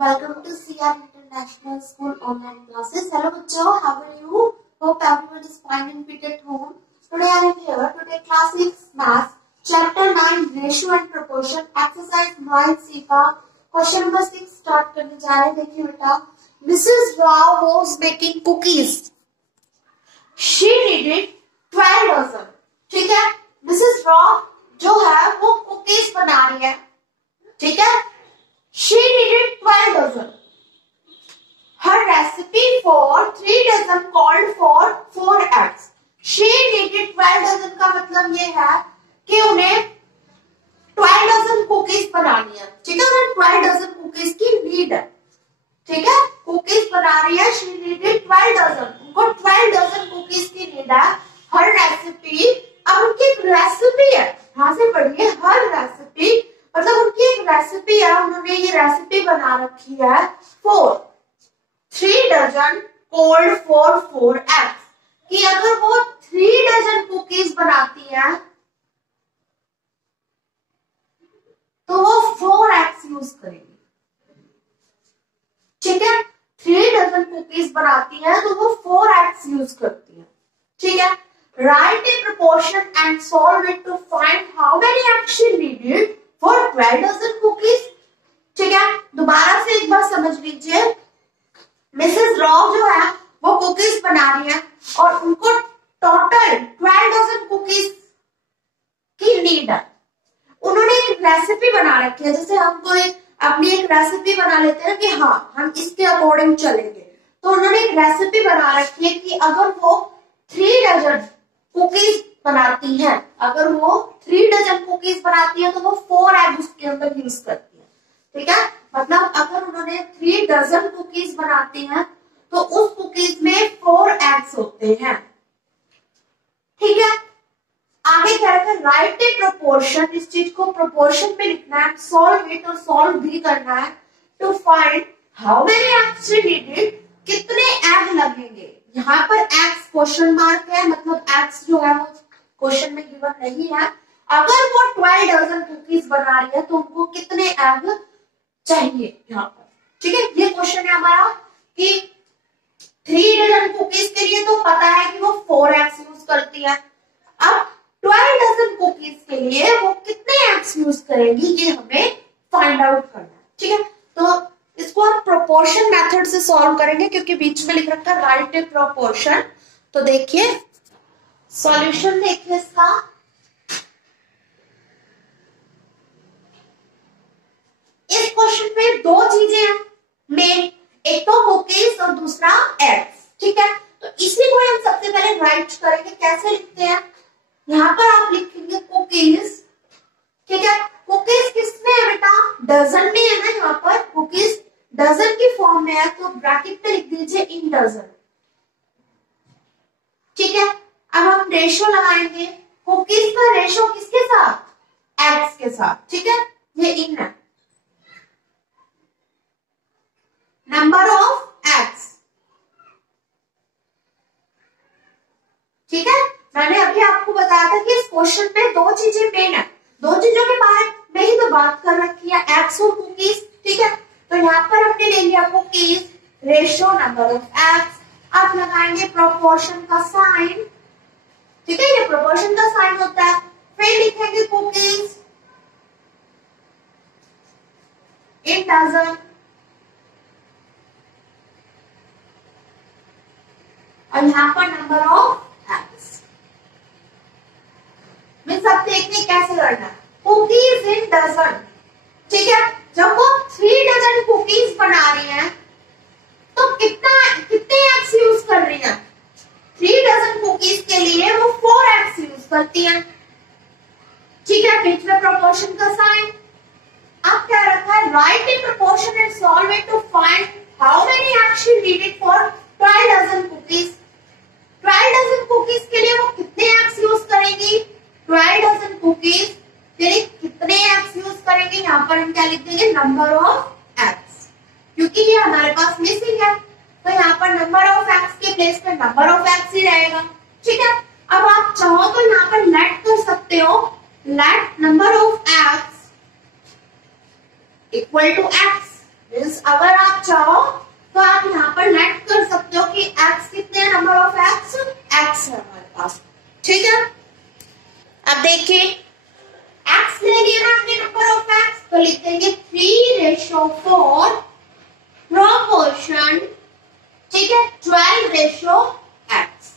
Welcome to CR International School online classes. Hello bachcho, how are you? Hope everyone is fine and fit at home. Today I am here to take class 6 math, chapter 9 ratio and proportion, exercise 9C का question number 6 start करने जा रहे हैं. देखिए बेटा, Mrs. Rao was baking cookies. She needed 12 dozen. ठीक है, Mrs. Rao जो है वो cookies बना रही है. ठीक है, she needed 12 dozen. Her recipe for 3 dozen called for 4 eggs. She needed 12 dozen का मतलब ये है कि उन्हें 12 dozen cookies बनानी है. ठीक है, उन्हें 12 dozen cookies की नीड है. ठीक है, cookies बना रही है. She needed 12 dozen. उनको 12 dozen cookies की नीड है. Her recipe, अब उनकी एक रेसिपी है. यहां से पढ़िए, her recipe मतलब उनकी एक रेसिपी है. उन्होंने ये रेसिपी बना रखी है 3 dozen cold for 4 eggs. कि अगर वो 3 dozen कुकीज बनाती है तो वो 4 eggs यूज करेगी. ठीक है, 3 dozen कुकीज बनाती है तो वो 4 eggs यूज करती है. ठीक है, write a proportion and solve it to find how many eggs she needed for 12 dozen cookies. ठीक है, दोबारा से एक बार समझ लीजिए. मिसेस रॉ जो है वो कुकीज बना रही है और उनको टोटल 12 डजन कुकीज की नीड है. उन्होंने एक रेसिपी बना रखी है. जैसे हम कोई अपनी एक रेसिपी बना लेते हैं कि हाँ हम इसके अकॉर्डिंग चलेंगे, तो उन्होंने एक रेसिपी बना रखी है कि अगर वो 3 डजन कुकीज बनाती है, अगर वो 3 डजन कुकीज बनाती है तो वो 4 एग उसके अंदर यूज करती है. ठीक है, मतलब अगर उन्होंने 3 डजन कुकीज बनाती हैं तो उस कुकीज में 4 एग्स होते हैं. ठीक है, आगे क्या रखा है, राइट ए प्रोपोर्शन. इस चीज को प्रोपोर्शन में लिखना है, सॉल्व इट और सॉल्व भी करना है. To find how many eggs she needed, कितने एग लगेंगे. यहाँ पर एग्स क्वेश्चन मार्क है, मतलब एग्स जो है वो क्वेश्चन में गिवन नहीं है. अगर वो 12 डजन कुकीज बना रही है तो उनको कितने एग चाहिए यहाँ पर. ठीक है, ये क्वेश्चन है हमारा कि 3 डजन कुकीज के लिए तो पता है कि वो 4 एग्स यूज करती है. अब 12 डजन कुकीज के लिए वो कितने एग्स यूज करेगी ये हमें फाइंड आउट करना है. ठीक है, तो इसको हम प्रोपोर्शन मेथड से सॉल्व करेंगे क्योंकि बीच में लिख रखा है राइट ए प्रोपोर्शन. तो देखिए सॉल्यूशन देखिए इसका. इस क्वेश्चन में 2 चीजें हैं मेन, एक तो कुकीज और दूसरा एग्स. ठीक है, तो इसी को हम सबसे पहले राइट करेंगे. कैसे लिखते हैं, यहाँ पर आप लिखेंगे कुकीज. ठीक है, कुकीज किसमें है बेटा, डजन में है ना. यहाँ पर कुकीज डजन की फॉर्म में है तो ब्रैकेट में लिख दीजिए इन डजन. ठीक है, अब हम रेशो लगाएंगे. कुकीज का रेशो किसके साथ, एग्स के साथ. ठीक है, ये इन है. Number of eggs. ठीक है, मैंने अभी आपको बताया था कि इस क्वेश्चन में 2 चीजें मेन है. 2 चीजों के बारे में ही तो बात कर रखी है, एग्स और कुकीज. ठीक है, तो यहाँ पर हमने ले लिया cookies, ratio, number of eggs. अब लगाएंगे प्रोपोर्शन का साइन. ठीक है, ये प्रोपोर्शन का साइन होता है. फिर लिखेंगे कुकीज इन डजन और यहाँ पर नंबर ऑफ एग्स. मैं सब देखने कैसे करना है, कुकीज इन डजन. ठीक है, जब वो 3 डजन कुकीज बना रही हैं तो कितने एग्स यूज कर रही हैं. 3 डजन कुकीज के लिए वो 4 एग्स यूज करती हैं. ठीक है, बीच में प्रोपोर्शन का साइन. अब क्या रखा है, write in proportion and solve it to find how many eggs she needed for 12 dozen cookies. 12 dozen cookies के लिए वो कितने एग्स यूज करेंगी, 12 डजन कुकीज के लिए कितने एग्स यूज करेंगे. यहाँ पर हम क्या लिख देंगे, नंबर ऑफ एग्स, क्योंकि ये हमारे पास मिसिंग है तो यहाँ पर नंबर ऑफ एग्स के प्लेस पे नंबर ऑफ एग्स ही रहेगा. ठीक है, अब आप चाहो तो यहाँ पर लेट कर सकते हो, let number of eggs equal to X. Means अगर आप चाहो तो आप यहाँ पर नेट कर सकते हो कि एक्स कितने हैं, नंबर ऑफ एक्स एक्स है हमारे पास। ठीक है, अब देखिए एक्स ले लिया ना हमने नंबर ऑफ एक्स, तो लिख देंगे 3:4 प्रोपोर्शन, ठीक है, 12:x।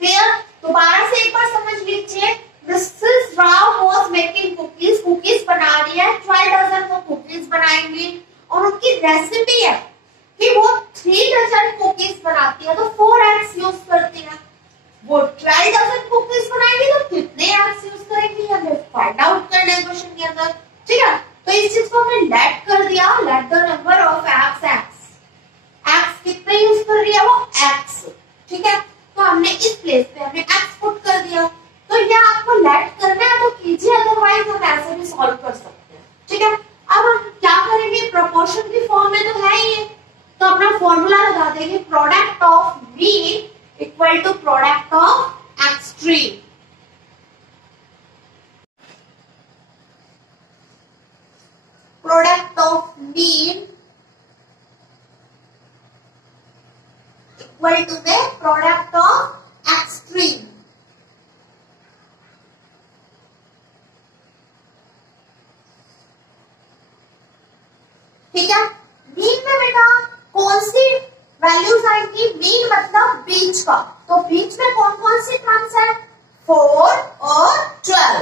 क्लियर? दोबारा से एक बार समझ लीजिए, Mrs Rao was making cookies, cookies बना रही है, 12 डजन वो कुकीज बनाएंगी और उनकी रेसिपी है कि वो 3 डजन कुकीज बनाती है तो 4x यूज करती है। वो 12 डजन कुकीज बनाएंगी तो कितने x यूज करेंगी, हमें फाइंड आउट करना है क्वेश्चन के अंदर। ठीक है, तो इस चीज को हमने लेट कर दिया, let the number of x कितने यूज कर रही है वो x। ठीक है, तो हमने इस प्लेस पे हमने x पुट कर दिया, तो ये आपको लेट करना है तो कीजिए, अदरवाइज हम ऐसे भी सॉल्व कर सकते हैं। ठीक है, अब हम क्या करेंगे, प्रोपोर्शन की फॉर्म में तो है ही, तो अपना फॉर्मूला लगा देंगे, product of mean equal to product of extreme. Product of mean equal to the product of extreme. ठीक है, मीन में बेटा कौन सी वैल्यूज आएंगी, मीन मतलब बीच का, तो बीच में कौन कौन सी टर्म्स है, 4 और 12।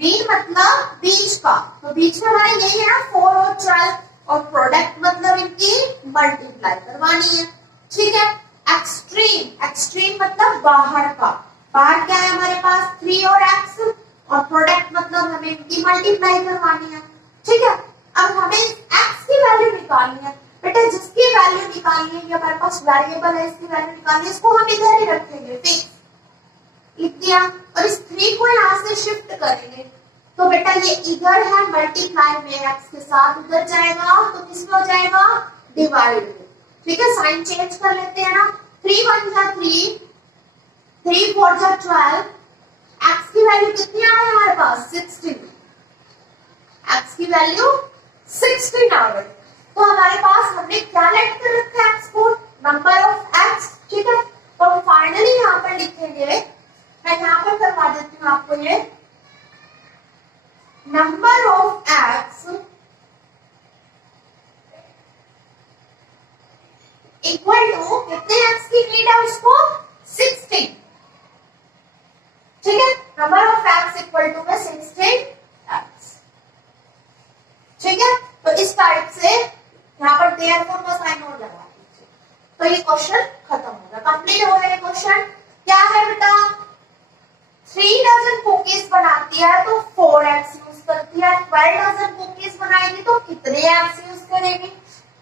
मीन मतलब बीच का, तो बीच में हमारे यही है ना 4 और 12, और प्रोडक्ट मतलब इनकी मल्टीप्लाई करवानी है। ठीक है, एक्सट्रीम, एक्सट्रीम मतलब बाहर का, बाहर क्या है हमारे पास 3 और x, और प्रोडक्ट मतलब हमें इनकी मल्टीप्लाई करवानी है। ठीक है, अब हमें x की वैल्यू निकालनी है बेटा, जिसकी वैल्यू निकालनी है, ये हमारे पास वेरिएबल है, इसकी वैल्यू निकालनी है, इसको हम इधर ही रखेंगे, फिक्स लिख दिया, और इस 3 को यहाँ से शिफ्ट करेंगे, तो बेटा ये इधर है मल्टीप्लाई में x के साथ, उधर जाएगा तो किसमें हो जाएगा, डिवाइड में। ठीक है, साइन चेंज कर लेते हैं ना, 3 1 जा 3, 3 4 जा 12, x की वैल्यू कितनी आ रही है हमारे पास 16, x की वैल्यू 16 आ गई, तो हमारे पास हमने क्या लेट कर रखा है, x को, नंबर ऑफ x। ठीक है, तो फाइनली यहाँ पर लिखेंगे, मैं यहाँ पर करवा देती हूँ आपको, ये number of x equal to कितने x की नीड है उसको 16। ठीक है, number of x equal to में 16x। ठीक है, तो इस टाइप से यहाँ पर देयरफॉर का साइन और लगा दीजिए, तो ये क्वेश्चन खत्म हो गया, कंप्लीट हो गया। क्वेश्चन क्या है बेटा, 3 डजन कुकीज बनाती है तो 4x यूज करती है, 12 डजन कुकीज बनाएगी तो कितने x यूज करेगी।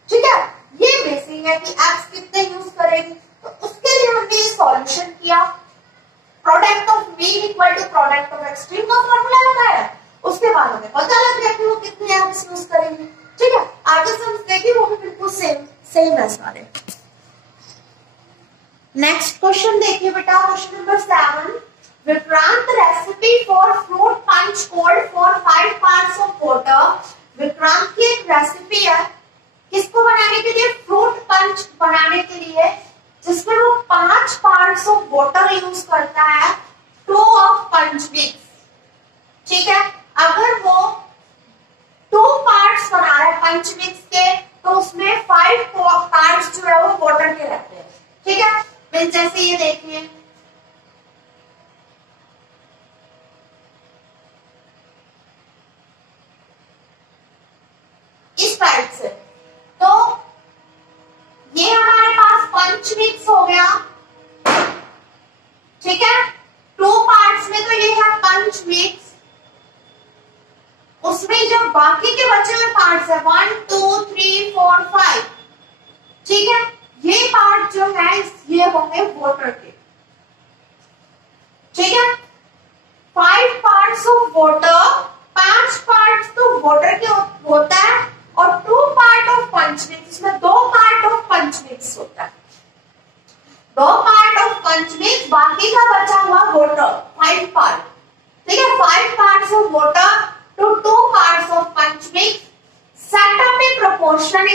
ठीक है, ये बेसिक है कि x कितने यूज करेगी, तो उसके लिए हमने ये सॉल्यूशन किया, product of mean equal to product of extreme का फॉर्मूला लगाया, उसके बाद हमें पता लग गया कि वो कितने एक्स यूज करेंगे। ठीक है, आगे से हम देखेंगे वो भी बिल्कुल सेम है सारे। नेक्स्ट क्वेश्चन देखिए बेटा, question number 7, Vikrant recipe for fruit punch called for 5 parts of water. Vikrant की एक रेसिपी है, किसको बनाने के लिए, फ्रूट पंच बनाने के लिए, जिसमें वो 5 पार्ट्स ऑफ वाटर यूज करता है, 2 ऑफ पंच मिक्स। ठीक है, अगर वो 2 पार्ट्स बना रहा है पंच मिक्स के, तो उसमें 5 पार्ट्स जो है वो वाटर के रहते हैं। ठीक है, मीन्स जैसे ये देखिए, इस टाइप से, तो ये हमारे पास पंच मिक्स हो गया। ठीक है, 2 पार्ट्स में तो ये है पंच मिक्स, उसमें जो बाकी के बचे हुए पार्ट्स है 1 2 3 4 5। ठीक है, ये पार्ट जो है ये होंगे वाटर के। ठीक है, 5 पार्ट्स ऑफ वाटर, 5 पार्ट्स तो वाटर के होता है, और 2 पार्ट ऑफ पंच मिक्स, इसमें 2 पार्ट ऑफ पंच मिक्स होता है, 2 पार्ट ऑफ पंच मिक्स, बाकी का बचा हुआ वाटर 5 पार्ट। ठीक है, 5 parts of water to 2 parts of punch mix,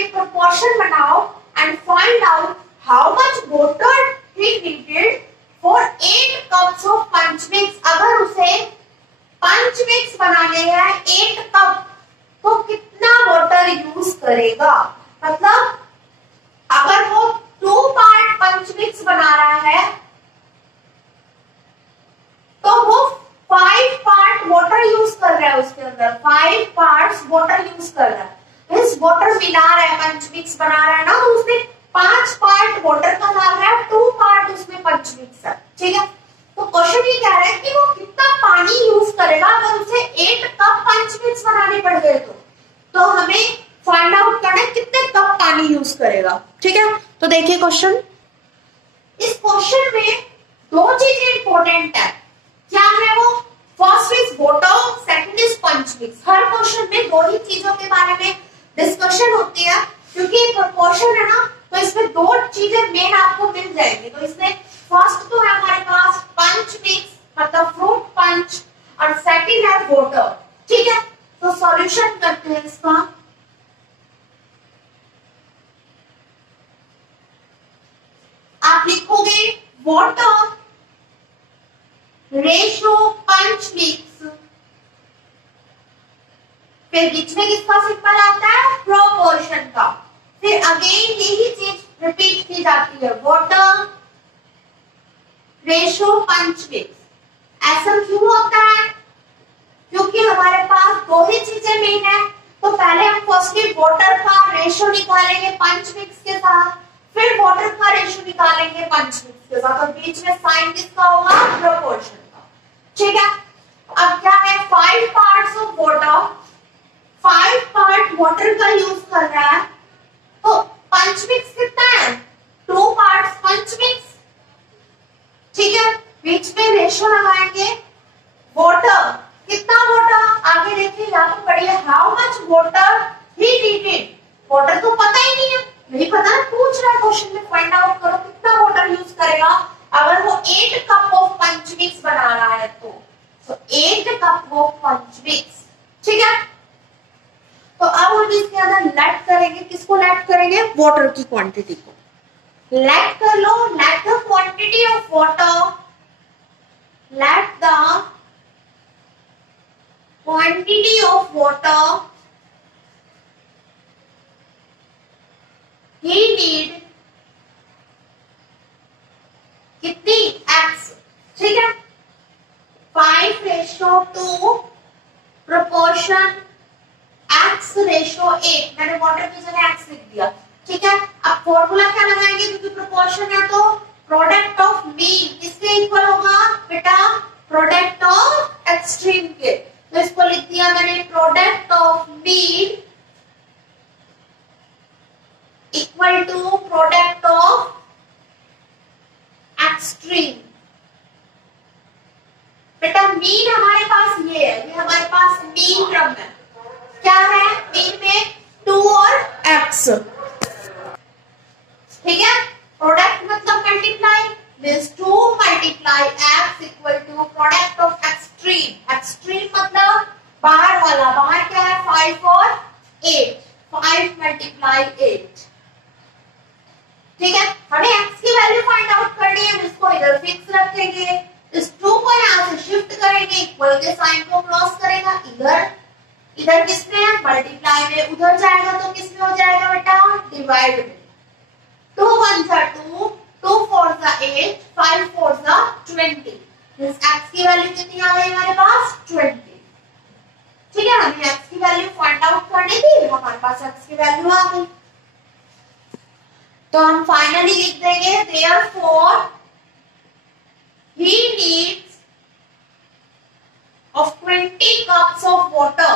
एक proportion बनाओ and find out how much water he needed for 8 cups of punch mix. अगर उसे पंच मिक्स बनाने हैं 8 कप तो कितना वाटर यूज करेगा? मतलब अगर वो 2 पार्ट पंच मिक्स बना रहा है तो वो 5 पार्ट वाटर यूज कर रहा है, उसके अंदर 5 पार्ट्स वाटर यूज कर रहा है। इस वाटर मिला रहा है, पंच मिक्स बना रहा है ना, तो उसमें 5 पार्ट वाटर का डाल रहा है, 2 पार्ट उसमें पंच मिक्स है। ठीक है, तो क्वेश्चन ये कह रहा है कि वो कितना पानी यूज करेगा अगर उसे 8 कप पंच मिक्स बनाने पड़ गए तो हमें फाइंड आउट करना है कितने कप पानी यूज करेगा। ठीक है, तो देखिए क्वेश्चन, इस क्वेश्चन में 2 चीजें इंपॉर्टेंट है। क्या है वो? First is water, second is punch mix. हर क्वेश्चन में 2 ही चीजों के बारे में डिस्कशन होती है, क्योंकि प्रोपोर्शन है ना, तो इसमें 2 चीजें मेन आपको मिल जाएंगी। तो इसमें फर्स्ट तो है हमारे पास पंच मिक्स मतलब फ्रूट पंच, और सेकंड है वाटर। ठीक है, तो सॉल्यूशन करते हैं इसका। आप लिखोगे वाटर रेशो पंच मिक्स, फिर बीच में किसका सिंबल आता है? प्रोपोर्शन का। फिर अगेन यही चीज रिपीट की जाती है, वाटर रेशो पंच मिक्स। ऐसा क्यों होता है? क्योंकि हमारे पास 2 ही चीजें मेन है। तो पहले हम फर्स्टली वाटर का रेशो निकालेंगे पंच मिक्स के साथ, फिर वाटर का रेशो निकालेंगे पंच मिक्स के साथ, और बीच में साइन किसका होगा? प्रोपोर्शन का। ठीक है, अब क्या है? 5 parts of water, 5 part water का यूज कर रहा है, तो पंच मिक्स कितना है? 2 पार्ट्स पंच मिक्स। ठीक है, बीच में रेशो लगाएंगे। वाटर, कितना वाटर? आगे देखिए, यहाँ पर पढ़िए how much water he needed. Water तो पता ही नहीं है, नहीं पता, पूछ रहा है क्वेश्चन में, फाइंड आउट करो कितना वाटर यूज करेगा अगर वो 8 कप ऑफ पंच मिक्स बना रहा है तो 8 कप ऑफ पंच मिक्स। ठीक है, तो अब हम इसके अंदर लेट करेंगे, किसको लेट करेंगे? वाटर की क्वांटिटी को लेट कर लो। Let the quantity of water, let the quantity of water he need कितनी? x। ठीक है, 5:2 प्रोपोर्शन x रेशो 8। मैंने वाटर की जगह x लिख दिया। ठीक है, अब फॉर्मूला क्या लगाएंगे? क्योंकि प्रोपोर्शन है तो प्रोडक्ट ऑफ मीन किसके इक्वल होगा बेटा? प्रोडक्ट ऑफ एक्सट्रीम के। तो इसको लिख दिया मैंने, product of mean equal to product of extreme. बेटा मीन हमारे पास ये है, ये हमारे पास मीन क्रम है। क्या है मीन में? 2 और x। ठीक है, प्रोडक्ट मतलब multiply, means 2 multiply x equal to product of extreme. Extreme मतलब बाहर वाला, बाहर क्या है? 5 और 8, 5 मल्टीप्लाई 8। ठीक है, हमें x की वैल्यू फाइंड आउट करनी है, इसको इधर फिक्स रखेंगे, इस 2 को यहाँ से शिफ्ट करेंगे, इक्वल के साइन को क्रॉस करेगा, इधर किसमें है? मल्टीप्लाई में, उधर जाएगा तो किसमें हो जाएगा बेटा? डिवाइड में। 2 1 2, 2 4 8, 5 4 20। x की वैल्यू कितनी आ गई हमारे पास? 20। ठीक है, हमें x की वैल्यू फाइंड आउट करनी थी, हमारे पास x की वैल्यू आ गई। तो हम फाइनली लिख देंगे, therefore he needs of 20 cups of water.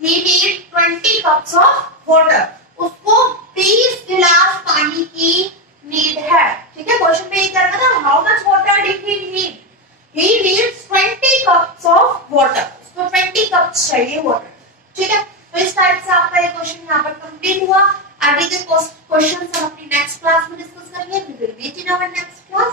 He needs 20 cups of water. उसको 20 गिलास पानी की नीड है। ठीक है, क्वेश्चन पे ये करना था, how much water did he need? He needs 20 cups of water. उसको 20 कप्स चाहिए वाटर। ठीक है, तो इस टाइप से आपका ये क्वेश्चन यहाँ पर कंप्लीट हुआ। आगे के क्वेश्चन हम अपनी नेक्स्ट क्लास में डिस्कस करेंगे। We will meet in our next class.